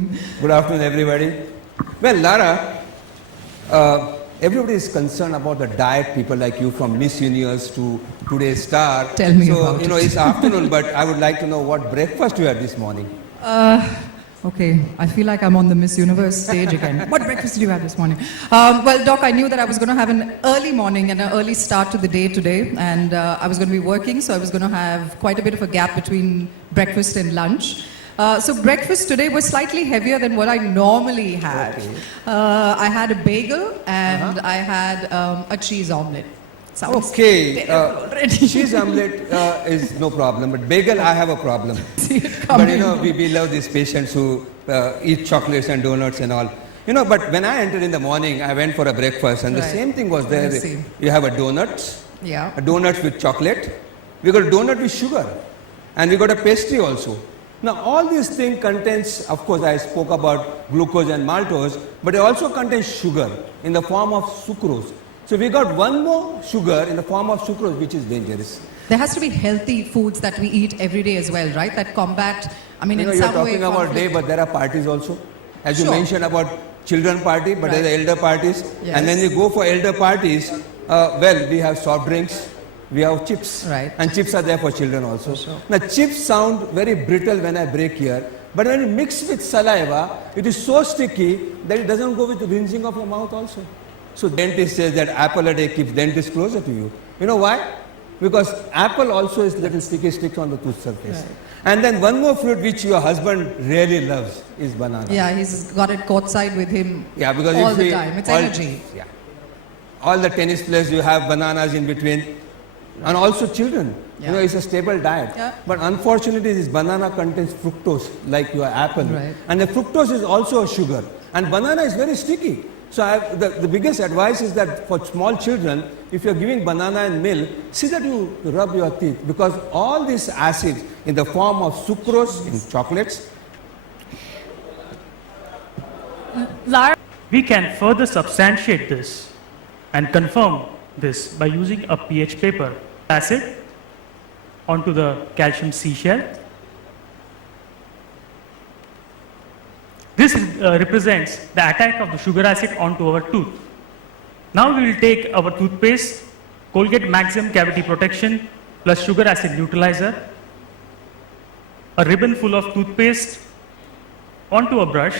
Good afternoon, everybody. Well, Lara, everybody is concerned about the diet, people like you, from Miss Universe to today's star. Tell me about it. It's afternoon, but I would like to know what breakfast you had this morning. Okay, I feel like I'm on the Miss Universe stage again. What breakfast did you have this morning? Well, Doc, I knew that I was going to have an early morning and an early start to the day today, and I was going to be working, so I was going to have quite a bit of a gap between breakfast and lunch. So breakfast today was slightly heavier than what I normally have. Okay. I had a bagel and I had a cheese omelette. Sounds Okay, terrible already. cheese omelette is no problem, but bagel, I have a problem. See it But coming. we love these patients who eat chocolates and donuts and all. But when I entered in the morning, I went for a breakfast, and the Right. same thing was I there. see. You have a donut, Yeah. a donut with chocolate. We got a donut with sugar, and we got a pastry also. Now, all these things contains, of course, I spoke about glucose and maltose, but it also contains sugar in the form of sucrose. So we got one more sugar in the form of sucrose, which is dangerous. There has to be healthy foods that we eat every day as well, right? That combat, I mean, in You're some talking way. about day, conflict. but there are parties also. As you Sure. mentioned about children party, but there are Right. elder parties. Yes. And when we go for elder parties, we have soft drinks, we have chips. Right. And chips are there for children also. Sure. Now, chips sound very brittle when I break here, but when you mix with saliva, it is so sticky that it doesn't go with the rinsing of your mouth also. So dentist says that apple a day keeps dentist closer to you. You know why? Because apple also is little sticky, sticks on the tooth surface. Right. And then one more fruit which your husband really loves is banana. Yeah, he's got it courtside with him Yeah, because all if the we- time. It's all- energy. Yeah. All the tennis players, you have bananas in between. And also children. Yeah. It's a stable diet. Yeah. But unfortunately, this banana contains fructose, like your apple. Right. And the fructose is also a sugar. And banana is very sticky. So the biggest advice is that for small children, if you're giving banana and milk, see that you rub your teeth, because all these acids in the form of sucrose in chocolates. Lara, we can further substantiate this and confirm this by using a pH paper acid onto the calcium seashell. This represents the attack of the sugar acid onto our tooth. Now we will take our toothpaste, Colgate Maximum Cavity Protection plus sugar acid neutralizer, a ribbon full of toothpaste onto a brush,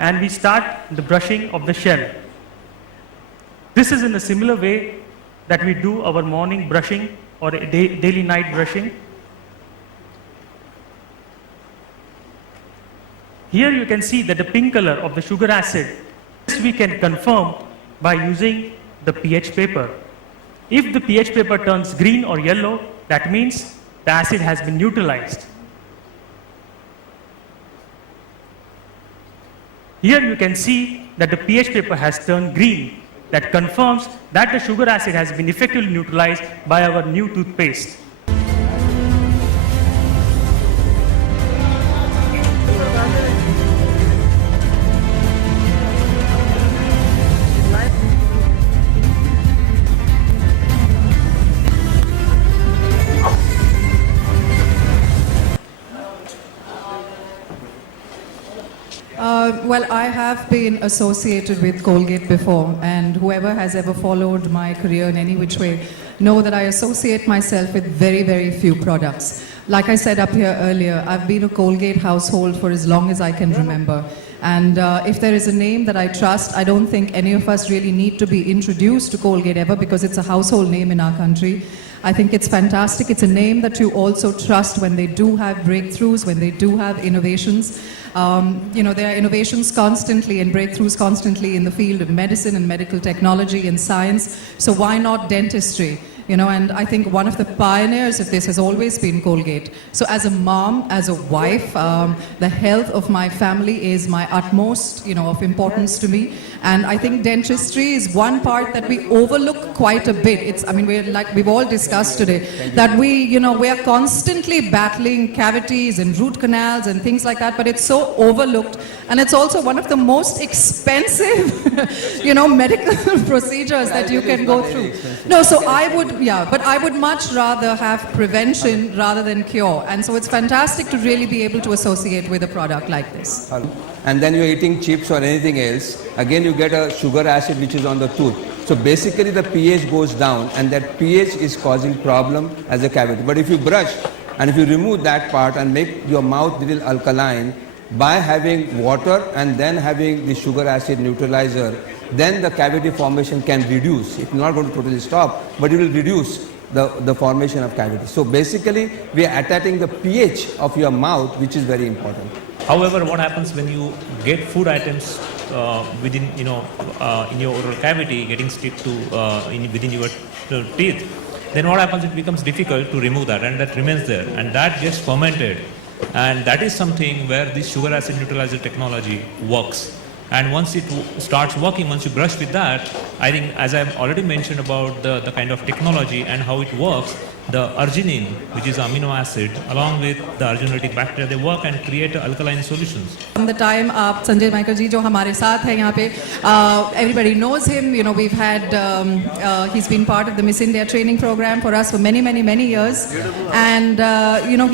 and we start the brushing of the shell. This is in a similar way that we do our morning brushing or a daily night brushing. Here you can see that the pink color of the sugar acid, this we can confirm by using the pH paper. If the pH paper turns green or yellow, that means the acid has been neutralized. Here you can see that the pH paper has turned green. That confirms that the sugar acid has been effectively neutralized by our new toothpaste. Well, I have been associated with Colgate before, and whoever has ever followed my career in any which way know that I associate myself with very, very few products. Like I said up here earlier, I've been a Colgate household for as long as I can remember. And if there is a name that I trust, I don't think any of us really need to be introduced to Colgate ever, because it's a household name in our country. I think it's fantastic. It's a name that you also trust when they do have breakthroughs, when they do have innovations. There are innovations constantly and breakthroughs constantly in the field of medicine and medical technology and science. So why not dentistry? And I think one of the pioneers of this has always been Colgate. So as a mom, as a wife, the health of my family is my utmost, of importance to me. And I think dentistry is one part that we overlook quite a bit. We've all discussed today that we are constantly battling cavities and root canals and things like that, but it's so overlooked. And it's also one of the most expensive, medical procedures that you can go through. No, so I would I would much rather have prevention rather than cure. And so it's fantastic to really be able to associate with a product like this. And then you're eating chips or anything else, again you get a sugar acid which is on the tooth. So basically the pH goes down, and that pH is causing problem as a cavity. But if you brush and if you remove that part and make your mouth little alkaline by having water and then having the sugar acid neutralizer, then the cavity formation can reduce. It's not going to totally stop, but it will reduce the formation of cavity. So basically we are attacking the pH of your mouth, which is very important. However, what happens when you get food items within, in your oral cavity, getting stick to within your teeth, then what happens? It becomes difficult to remove that, and that remains there, and that gets fermented, and that is something where this sugar acid neutralizer technology works. And once it starts working, once you brush with that, I think, as I've already mentioned about the kind of technology and how it works, the arginine, which is amino acid, along with the arginolytic bacteria, they work and create alkaline solutions. From the time Sandesh Mayekar ji, jo hamare saath hai yahan pe, everybody knows him. You know, we've had, he's been part of the Miss India training program for us for many, many, many years. And, you know,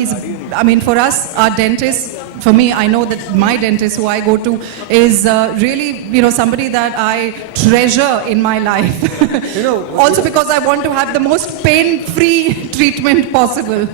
for us, our dentist, for me, I know that my dentist who I go to is really, you know, somebody that I treasure in my life. You know, also because I want to have the most pain-free treatment possible.